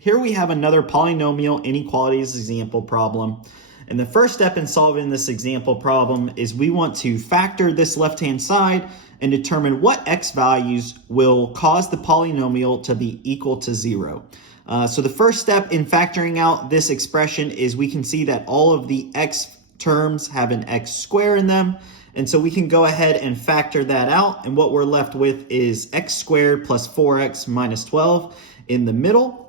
Here we have another polynomial inequalities example problem. And the first step in solving this example problem is we want to factor this left-hand side and determine what x values will cause the polynomial to be equal to 0. So the first step in factoring out this expression is we can see that all of the x terms have an x square in them. And so we can go ahead and factor that out. And what we're left with is x squared plus 4x minus 12 in the middle.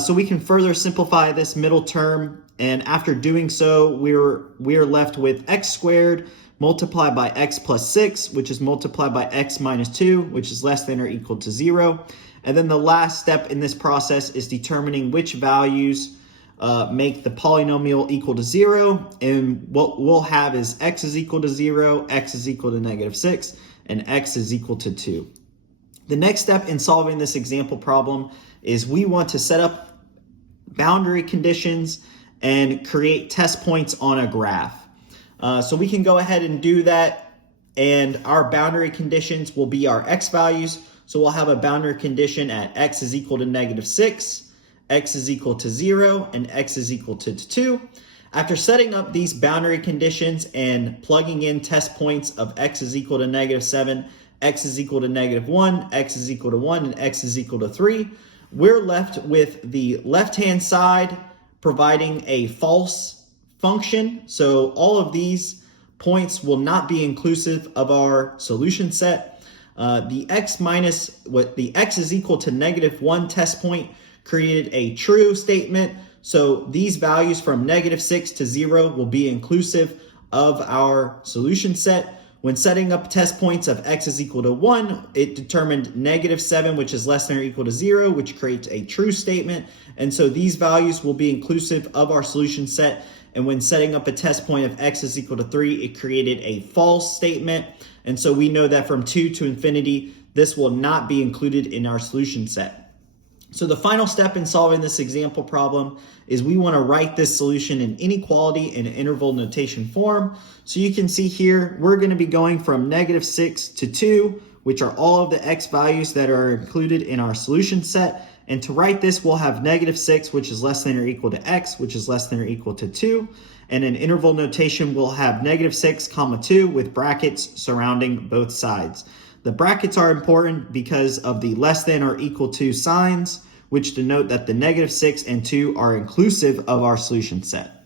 So we can further simplify this middle term, and after doing so, we're left with x squared multiplied by x plus 6, which is multiplied by x minus 2, which is less than or equal to 0. And then the last step in this process is determining which values make the polynomial equal to 0. And what we'll have is x is equal to 0, x is equal to negative 6, and x is equal to 2. The next step in solving this example problem is we want to set up boundary conditions and create test points on a graph. So we can go ahead and do that, and our boundary conditions will be our x values. So we'll have a boundary condition at x is equal to negative 6, x is equal to 0, and x is equal to 2. After setting up these boundary conditions and plugging in test points of x is equal to negative 7, x is equal to negative 1, x is equal to 1, and x is equal to 3, we're left with the left-hand side providing a false function. So all of these points will not be inclusive of our solution set. The x is equal to negative 1 test point created a true statement. So these values from negative 6 to 0 will be inclusive of our solution set. When setting up test points of x is equal to 1, it determined negative 7, which is less than or equal to 0, which creates a true statement. And so these values will be inclusive of our solution set. And when setting up a test point of x is equal to 3, it created a false statement. And so we know that from 2 to infinity, this will not be included in our solution set. So the final step in solving this example problem is we want to write this solution in inequality in interval notation form. So you can see here, we're going to be going from negative 6 to 2, which are all of the x values that are included in our solution set. And to write this, we'll have negative 6, which is less than or equal to x, which is less than or equal to 2. And in interval notation, we'll have negative 6, comma 2 with brackets surrounding both sides. The brackets are important because of the less than or equal to signs, which denote that the negative 6 and 2 are inclusive of our solution set.